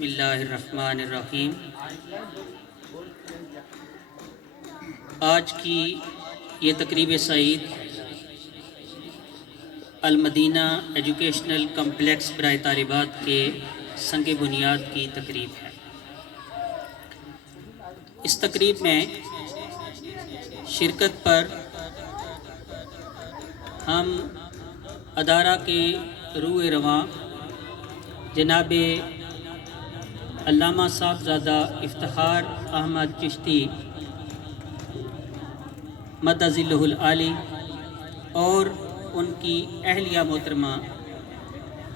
بسم اللہ الرحمن الرحیم۔ آج کی یہ تقریب سعید المدینہ ایجوکیشنل کمپلیکس برائے طالبات کے سنگ بنیاد کی تقریب ہے۔ اس تقریب میں شرکت پر ہم ادارہ کے روح رواں جناب علامہ صاحبزادہ افتخار احمد چشتی مدظلہ العالی اور ان کی اہلیہ محترمہ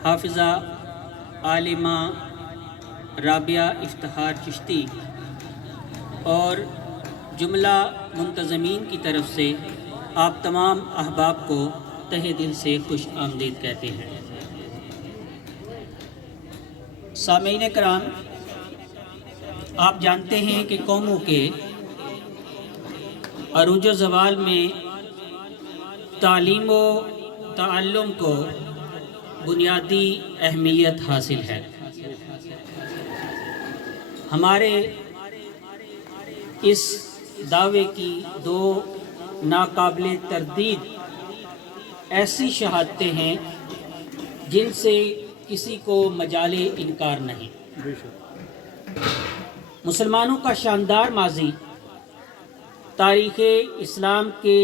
حافظہ عالمہ رابعہ افتخار چشتی اور جملہ منتظمین کی طرف سے آپ تمام احباب کو تہہ دل سے خوش آمدید کہتے ہیں۔ سامعین کرام، آپ جانتے ہیں کہ قوموں کے عروج و زوال میں تعلیم و تعلم کو بنیادی اہمیت حاصل ہے۔ ہمارے اس دعوے کی دو ناقابل تردید ایسی شہادتیں ہیں جن سے کسی کو مجال انکار نہیں۔ مسلمانوں کا شاندار ماضی تاریخ اسلام کے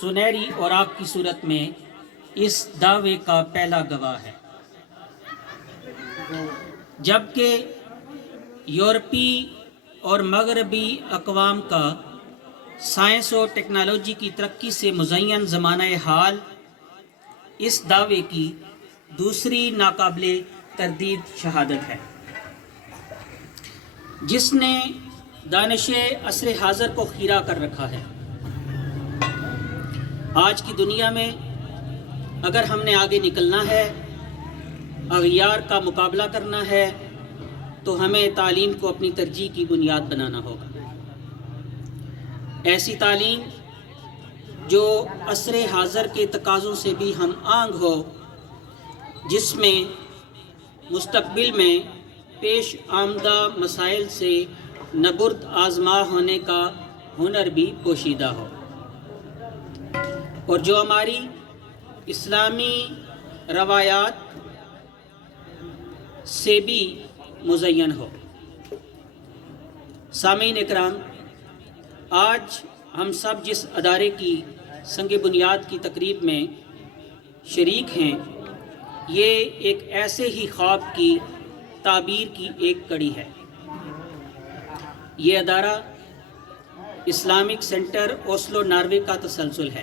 سنہری اوراق کی صورت میں اس دعوے کا پہلا گواہ ہے، جبکہ یورپی اور مغربی اقوام کا سائنس و ٹیکنالوجی کی ترقی سے مزین زمانہ حال اس دعوے کی دوسری ناقابل تردید شہادت ہے، جس نے دانش عصر حاضر کو خیرہ کر رکھا ہے۔ آج کی دنیا میں اگر ہم نے آگے نکلنا ہے، اغیار کا مقابلہ کرنا ہے، تو ہمیں تعلیم کو اپنی ترجیح کی بنیاد بنانا ہوگا۔ ایسی تعلیم جو عصر حاضر کے تقاضوں سے بھی ہم آہنگ ہو، جس میں مستقبل میں پیش آمدہ مسائل سے نبرد آزما ہونے کا ہنر بھی پوشیدہ ہو، اور جو ہماری اسلامی روایات سے بھی مزین ہو۔ سامعین اکرام، آج ہم سب جس ادارے کی سنگ بنیاد کی تقریب میں شریک ہیں، یہ ایک ایسے ہی خواب کی تعبیر کی ایک کڑی ہے۔ یہ ادارہ اسلامک سینٹر اوسلو ناروے کا تسلسل ہے،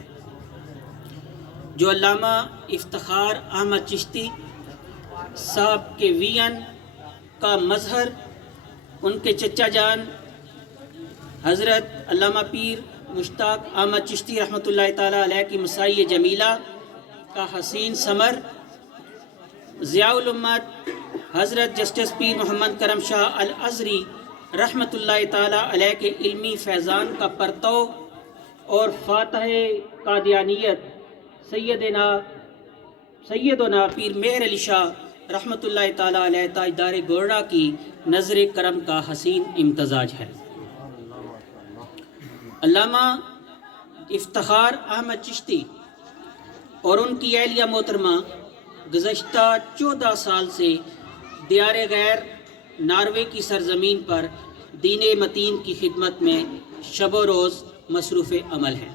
جو علامہ افتخار احمد چشتی صاحب کے وین کا مظہر، ان کے چچا جان حضرت علامہ پیر مشتاق احمد چشتی رحمۃ اللہ تعالیٰ علیہ کی مسائی جمیلہ کا حسین ثمر، ضیاء الامت حضرت جسٹس پیر محمد کرم شاہ الازہری رحمۃ اللہ تعالیٰ علیہ کے علمی فیضان کا پرتو، اور فاتح قادیانیت سیدنا پیر مہر علی شاہ رحمۃ اللہ تعالیٰ علیہ تاجدار گورڈا کی نظر کرم کا حسین امتزاج ہے۔ علامہ افتخار احمد چشتی اور ان کی اہلیہ محترمہ گزشتہ 14 سال سے دیار غیر ناروے کی سرزمین پر دین متین کی خدمت میں شب و روز مصروف عمل ہیں۔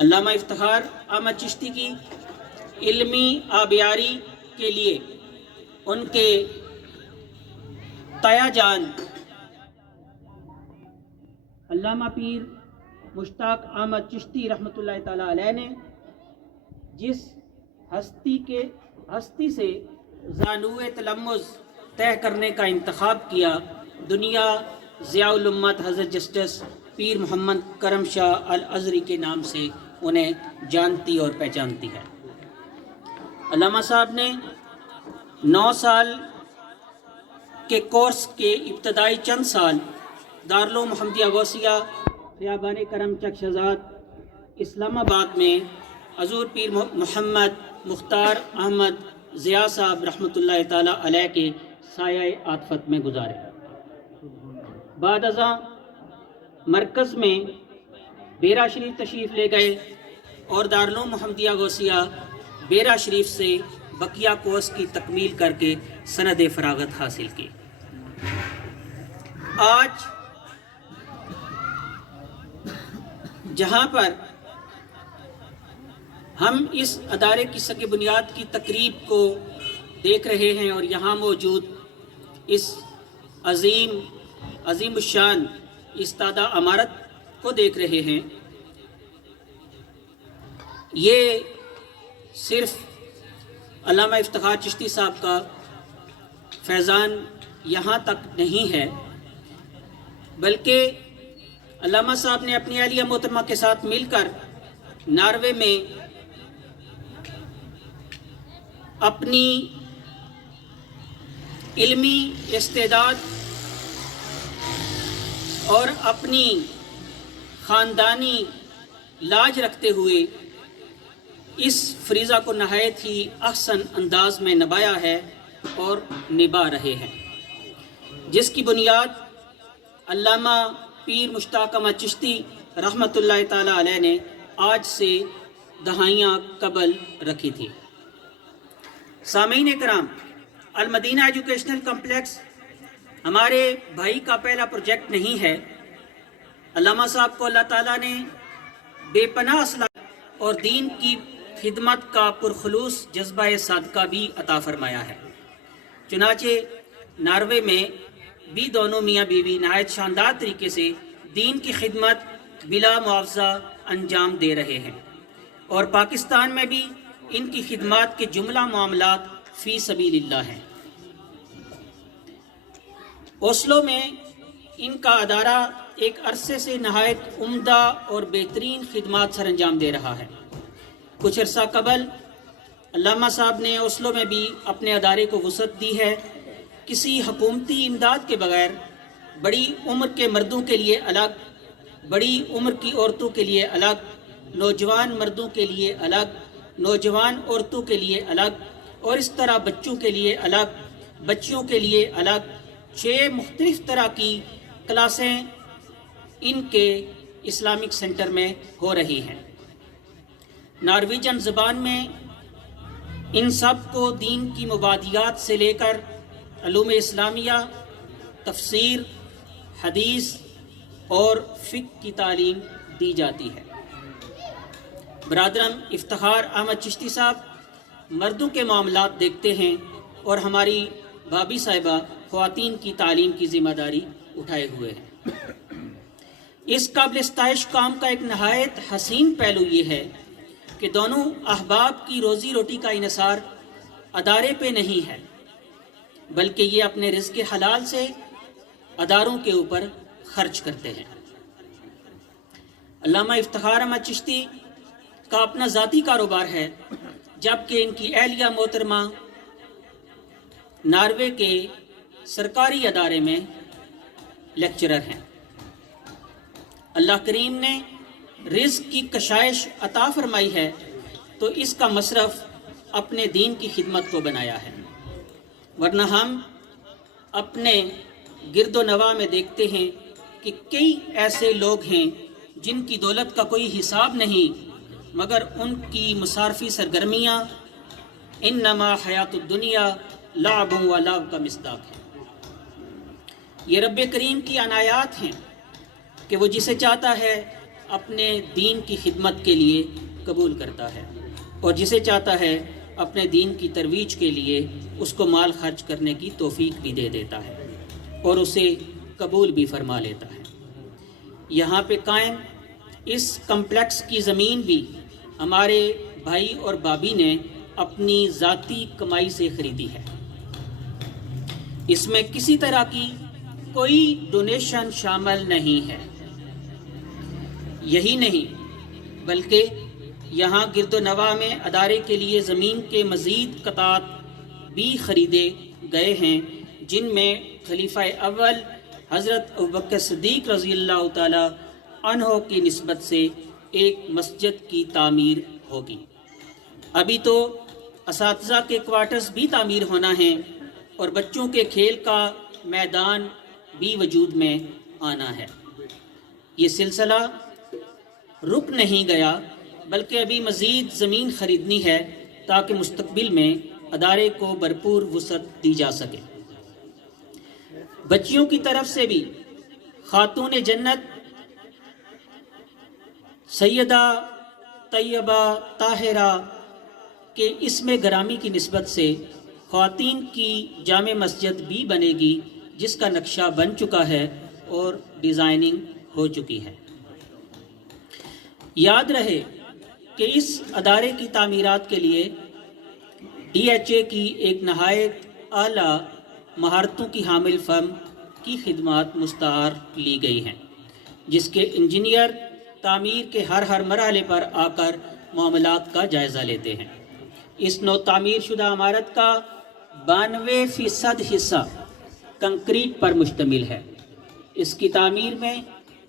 علامہ افتخار احمد چشتی کی علمی آبیاری کے لیے ان کے تایا جان علامہ پیر مشتاق احمد چشتی رحمۃ اللہ تعالیٰ علیہ نے جس ہستی سے زانوئے تلمذ طے کرنے کا انتخاب کیا، دنیا ضیاء الامت حضرت جسٹس پیر محمد کرم شاہ الازہری کے نام سے انہیں جانتی اور پہچانتی ہے۔ علامہ صاحب نے 9 سال کے کورس کے ابتدائی چند سال دارالعلوم محمدیہ غوثیہ خیابان کرم چک شہزاد اسلام آباد میں حضور پیر محمد مختار احمد ضیاء صاحب رحمۃ اللہ تعالیٰ علیہ کے سایہ عاطفت میں گزارے۔ بعد ازاں مرکز میں بیرا شریف تشریف لے گئے اور دارالعلوم محمدیہ غوثیہ بیرا شریف سے بقیہ کورس کی تکمیل کر کے سند فراغت حاصل کی۔ آج جہاں پر ہم اس ادارے کی سگ بنیاد کی تقریب کو دیکھ رہے ہیں اور یہاں موجود اس عظیم الشان استادہ عمارت کو دیکھ رہے ہیں، یہ صرف علامہ افتخار چشتی صاحب کا فیضان یہاں تک نہیں ہے، بلکہ علامہ صاحب نے اپنی اہلیہ محترمہ کے ساتھ مل کر ناروے میں اپنی علمی استعداد اور اپنی خاندانی لاج رکھتے ہوئے اس فریضہ کو نہایت ہی احسن انداز میں نبھایا ہے اور نبھا رہے ہیں، جس کی بنیاد علامہ پیر مشتاق احمد چشتی رحمۃ اللہ تعالی علیہ نے آج سے دہائیاں قبل رکھی تھی۔ سامعین کرام، المدینہ ایجوکیشنل کمپلیکس ہمارے بھائی کا پہلا پروجیکٹ نہیں ہے۔ علامہ صاحب کو اللہ تعالیٰ نے بے پناہ صلاحیت اور دین کی خدمت کا پرخلوص جذبہ صادقہ بھی عطا فرمایا ہے۔ چنانچہ ناروے میں بھی دونوں میاں بیوی نہایت شاندار طریقے سے دین کی خدمت بلا معاوضہ انجام دے رہے ہیں، اور پاکستان میں بھی ان کی خدمات کے جملہ معاملات فی سبیل اللہ ہیں۔ اوسلو میں ان کا ادارہ ایک عرصے سے نہایت عمدہ اور بہترین خدمات سر انجام دے رہا ہے۔ کچھ عرصہ قبل علامہ صاحب نے اوسلو میں بھی اپنے ادارے کو وسعت دی ہے۔ کسی حکومتی امداد کے بغیر بڑی عمر کے مردوں کے لیے الگ، بڑی عمر کی عورتوں کے لیے الگ، نوجوان مردوں کے لیے الگ، نوجوان عورتوں کے لیے الگ، اور اس طرح بچوں کے لیے الگ، بچیوں کے لیے الگ 6 مختلف طرح کی کلاسیں ان کے اسلامک سینٹر میں ہو رہی ہیں۔ نارویجن زبان میں ان سب کو دین کی مبادیات سے لے کر علوم اسلامیہ، تفسیر، حدیث اور فقہ کی تعلیم دی جاتی ہے۔ برادرم افتخار احمد چشتی صاحب مردوں کے معاملات دیکھتے ہیں اور ہماری بھابھی صاحبہ خواتین کی تعلیم کی ذمہ داری اٹھائے ہوئے ہیں۔ اس قابل ستائش کام کا ایک نہایت حسین پہلو یہ ہے کہ دونوں احباب کی روزی روٹی کا انحصار ادارے پہ نہیں ہے، بلکہ یہ اپنے رزق حلال سے اداروں کے اوپر خرچ کرتے ہیں۔ علامہ افتخار احمد چشتی کا اپنا ذاتی کاروبار ہے، جبکہ ان کی اہلیہ محترمہ ناروے کے سرکاری ادارے میں لیکچرر ہیں۔ اللہ کریم نے رزق کی کشائش عطا فرمائی ہے تو اس کا مصرف اپنے دین کی خدمت کو بنایا ہے، ورنہ ہم اپنے گرد و نواح میں دیکھتے ہیں کہ کئی ایسے لوگ ہیں جن کی دولت کا کوئی حساب نہیں، مگر ان کی مصارفی سرگرمیاں انما حیات الدنیا لعب و لعب کا مصداق ہے۔ یہ رب کریم کی عنایات ہیں کہ وہ جسے چاہتا ہے اپنے دین کی خدمت کے لیے قبول کرتا ہے، اور جسے چاہتا ہے اپنے دین کی ترویج کے لیے اس کو مال خرچ کرنے کی توفیق بھی دے دیتا ہے اور اسے قبول بھی فرما لیتا ہے۔ یہاں پہ قائم اس کمپلیکس کی زمین بھی ہمارے بھائی اور بھابھی نے اپنی ذاتی کمائی سے خریدی ہے۔ اس میں کسی طرح کی کوئی ڈونیشن شامل نہیں ہے۔ یہی نہیں بلکہ یہاں گرد و نواح میں ادارے کے لیے زمین کے مزید قطعات بھی خریدے گئے ہیں، جن میں خلیفہ اول حضرت ابوبکر صدیق رضی اللہ تعالی عنہ کی نسبت سے ایک مسجد کی تعمیر ہوگی۔ ابھی تو اساتذہ کے کوارٹرز بھی تعمیر ہونا ہیں، اور بچوں کے کھیل کا میدان بھی وجود میں آنا ہے۔ یہ سلسلہ رک نہیں گیا بلکہ ابھی مزید زمین خریدنی ہے تاکہ مستقبل میں ادارے کو بھرپور وسعت دی جا سکے۔ بچیوں کی طرف سے بھی خاتون جنت سیدہ طیبہ طاہرہ کے اسم گرامی کی نسبت سے خواتین کی جامع مسجد بھی بنے گی، جس کا نقشہ بن چکا ہے اور ڈیزائننگ ہو چکی ہے۔ یاد رہے کہ اس ادارے کی تعمیرات کے لیے ڈی ایچ اے کی ایک نہایت اعلیٰ مہارتوں کی حامل فرم کی خدمات مستعار لی گئی ہیں، جس کے انجینئر تعمیر کے ہر مرحلے پر آ کر معاملات کا جائزہ لیتے ہیں۔ اس نو تعمیر شدہ عمارت کا 92% حصہ کنکریٹ پر مشتمل ہے۔ اس کی تعمیر میں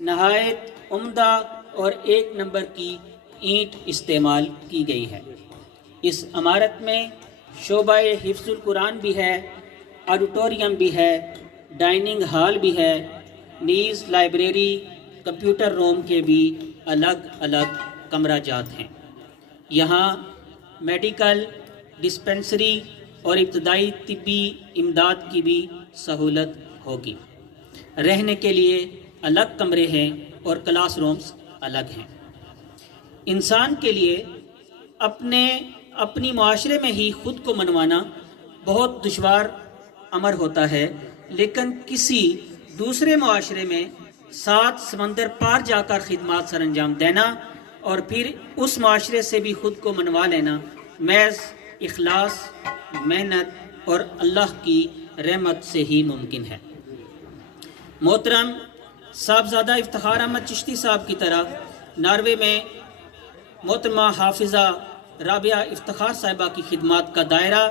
نہایت عمدہ اور 1 نمبر کی اینٹ استعمال کی گئی ہے۔ اس عمارت میں شعبہ حفظ القرآن بھی ہے، آڈیٹوریم بھی ہے، ڈائننگ ہال بھی ہے، نیز لائبریری، کمپیوٹر روم کے بھی الگ الگ کمرہ جات ہیں۔ یہاں میڈیکل، ڈسپنسری اور ابتدائی طبی امداد کی بھی سہولت ہوگی۔ رہنے کے لیے الگ کمرے ہیں اور کلاس رومز الگ ہیں۔ انسان کے لیے اپنی معاشرے میں ہی خود کو منوانا بہت دشوار امر ہوتا ہے، لیکن کسی دوسرے معاشرے میں 7 سمندر پار جا کر خدمات سر انجام دینا اور پھر اس معاشرے سے بھی خود کو منوا لینا محض اخلاص، محنت اور اللہ کی رحمت سے ہی ممکن ہے۔ محترم صاحبزادہ افتخار احمد چشتی صاحب کی طرح ناروے میں محترمہ حافظہ رابعہ افتخار صاحبہ کی خدمات کا دائرہ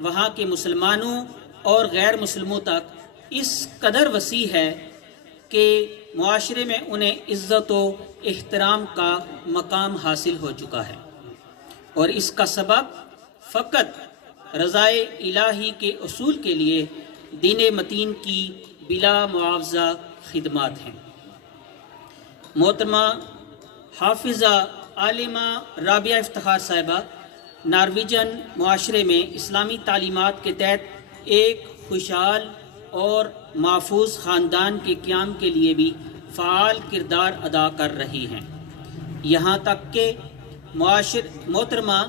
وہاں کے مسلمانوں اور غیر مسلموں تک اس قدر وسیع ہے کہ معاشرے میں انہیں عزت و احترام کا مقام حاصل ہو چکا ہے، اور اس کا سبب فقط رضائے الہی کے اصول کے لیے دین متین کی بلا معاوضہ خدمات ہیں۔ محترمہ حافظہ عالمہ رابعہ افتخار صاحبہ نارویجن معاشرے میں اسلامی تعلیمات کے تحت ایک خوشحال اور محفوظ خاندان کے قیام کے لیے بھی فعال کردار ادا کر رہی ہیں۔ یہاں تک کہ محترمہ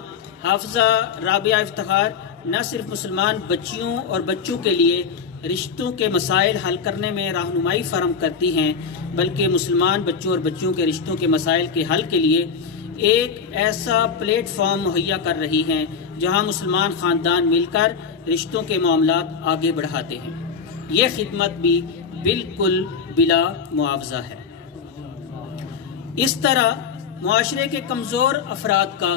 حافظہ رابعہ افتخار نہ صرف مسلمان بچیوں اور بچوں کے لیے رشتوں کے مسائل حل کرنے میں رہنمائی فراہم کرتی ہیں، بلکہ مسلمان بچوں اور بچیوں کے رشتوں کے مسائل کے حل کے لیے ایک ایسا پلیٹ فارم مہیا کر رہی ہیں جہاں مسلمان خاندان مل کر رشتوں کے معاملات آگے بڑھاتے ہیں۔ یہ خدمت بھی بالکل بلا معاوضہ ہے۔ اس طرح معاشرے کے کمزور افراد کا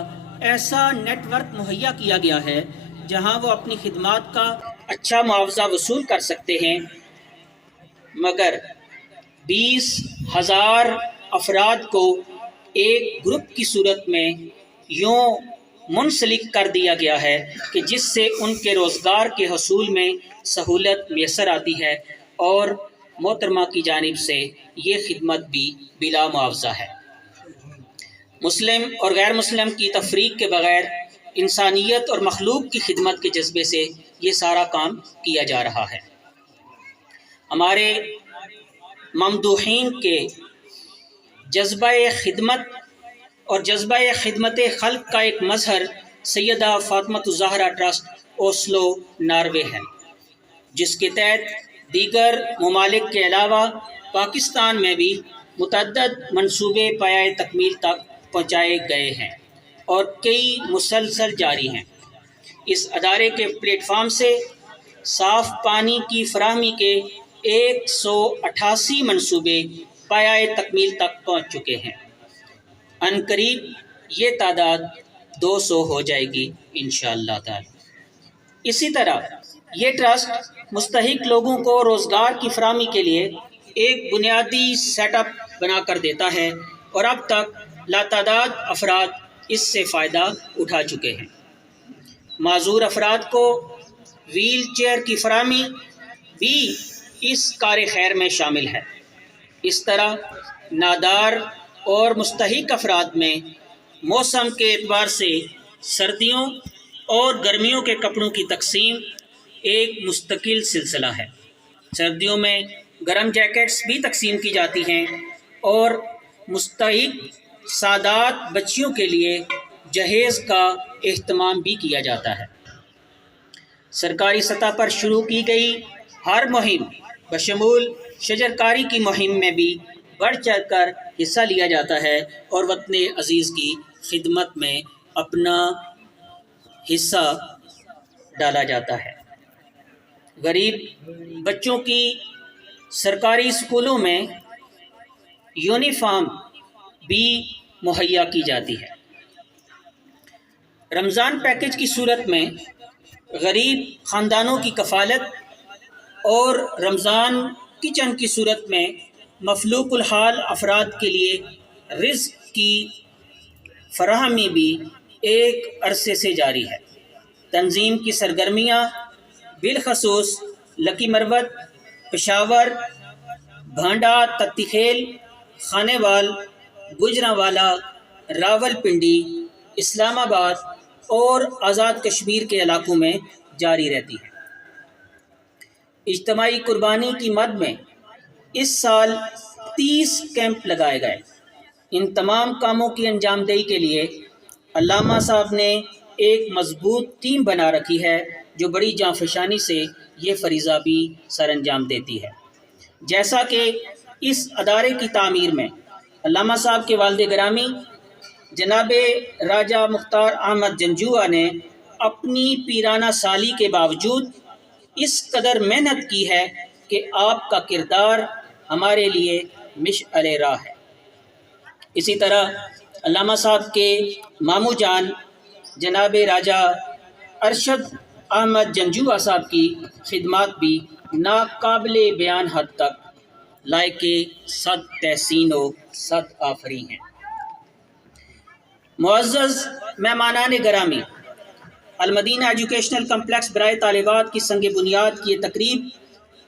ایسا نیٹ ورک مہیا کیا گیا ہے جہاں وہ اپنی خدمات کا اچھا معاوضہ وصول کر سکتے ہیں، مگر 20,000 افراد کو ایک گروپ کی صورت میں یوں منسلک کر دیا گیا ہے کہ جس سے ان کے روزگار کے حصول میں سہولت میسر آتی ہے، اور محترمہ کی جانب سے یہ خدمت بھی بلا معاوضہ ہے۔ مسلم اور غیر مسلم کی تفریق کے بغیر انسانیت اور مخلوق کی خدمت کے جذبے سے یہ سارا کام کیا جا رہا ہے۔ ہمارے ممدوحین کے جذبہ خدمت اور جذبہ خدمت خلق کا ایک مظہر سیدہ فاطمۃ الزہرا ٹرسٹ اوسلو ناروے ہے، جس کے تحت دیگر ممالک کے علاوہ پاکستان میں بھی متعدد منصوبے پایۂ تکمیل تک پہنچائے گئے ہیں اور کئی مسلسل جاری ہیں۔ اس ادارے کے پلیٹ فارم سے صاف پانی کی فراہمی کے 188 منصوبے پایۂ تکمیل تک پہنچ چکے ہیں۔ عنقریب یہ تعداد 200 ہو جائے گی انشاءاللہ تعالی۔ اسی طرح یہ ٹرسٹ مستحق لوگوں کو روزگار کی فراہمی کے لیے ایک بنیادی سیٹ اپ بنا کر دیتا ہے، اور اب تک لاتعداد افراد اس سے فائدہ اٹھا چکے ہیں۔ معذور افراد کو ویل چیئر کی فراہمی بھی اس کار خیر میں شامل ہے۔ اس طرح نادار اور مستحق افراد میں موسم کے اعتبار سے سردیوں اور گرمیوں کے کپڑوں کی تقسیم ایک مستقل سلسلہ ہے۔ سردیوں میں گرم جیکٹس بھی تقسیم کی جاتی ہیں اور مستحق سادات بچیوں کے لیے جہیز کا اہتمام بھی کیا جاتا ہے۔ سرکاری سطح پر شروع کی گئی ہر مہم بشمول شجرکاری کی مہم میں بھی بڑھ چڑھ کر حصہ لیا جاتا ہے اور وطن عزیز کی خدمت میں اپنا حصہ ڈالا جاتا ہے۔ غریب بچوں کی سرکاری اسکولوں میں یونیفارم بھی مہیا کی جاتی ہے۔ رمضان پیکج کی صورت میں غریب خاندانوں کی کفالت اور رمضان کچن کی صورت میں مفلوق الحال افراد کے لیے رزق کی فراہمی بھی ایک عرصے سے جاری ہے۔ تنظیم کی سرگرمیاں بالخصوص لکی مروت، پشاور، بھانڈا، تتی خیل، خانے وال، گجرانوالہ، راول پنڈی، اسلام آباد اور آزاد کشمیر کے علاقوں میں جاری رہتی ہے۔ اجتماعی قربانی کی مد میں اس سال 30 کیمپ لگائے گئے۔ ان تمام کاموں کی انجام دہی کے لیے علامہ صاحب نے ایک مضبوط ٹیم بنا رکھی ہے جو بڑی جانفشانی سے یہ فریضہ بھی سر انجام دیتی ہے۔ جیسا کہ اس ادارے کی تعمیر میں علامہ صاحب کے والد گرامی جناب راجہ مختار احمد جنجوعہ نے اپنی پیرانہ سالی کے باوجود اس قدر محنت کی ہے کہ آپ کا کردار ہمارے لیے مشعل راہ ہے۔ اسی طرح علامہ صاحب کے ماموں جان جناب راجہ ارشد احمد جنجوعہ صاحب کی خدمات بھی ناقابل بیان حد تک لائق صد تحسین و صد آفرین ہیں۔ معزز مہمانان گرامی، المدینہ ایجوکیشنل کمپلیکس برائے طالبات کی سنگ بنیاد کی یہ تقریب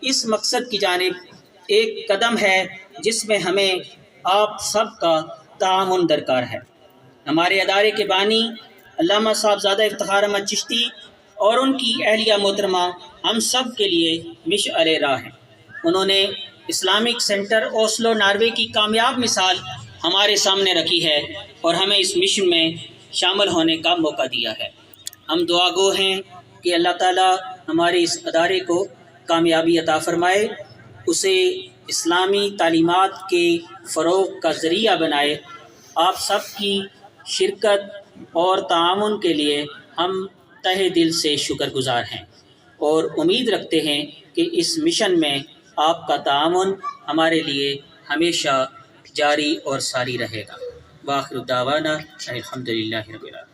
اس مقصد کی جانب ایک قدم ہے جس میں ہمیں آپ سب کا تعاون درکار ہے۔ ہمارے ادارے کے بانی علامہ صاحبزادہ افتخار احمد چشتی اور ان کی اہلیہ محترمہ ہم سب کے لیے مشعل راہ ہیں۔ انہوں نے اسلامک سینٹر اوسلو ناروے کی کامیاب مثال ہمارے سامنے رکھی ہے اور ہمیں اس مشن میں شامل ہونے کا موقع دیا ہے۔ ہم دعا گو ہیں کہ اللہ تعالیٰ ہمارے اس ادارے کو کامیابی عطا فرمائے، اسے اسلامی تعلیمات کے فروغ کا ذریعہ بنائے۔ آپ سب کی شرکت اور تعاون کے لیے ہم تہہ دل سے شکر گزار ہیں اور امید رکھتے ہیں کہ اس مشن میں آپ کا تعاون ہمارے لیے ہمیشہ جاری اور ساری رہے گا۔ وآخر دعوانا الحمدللہ رب العالمین۔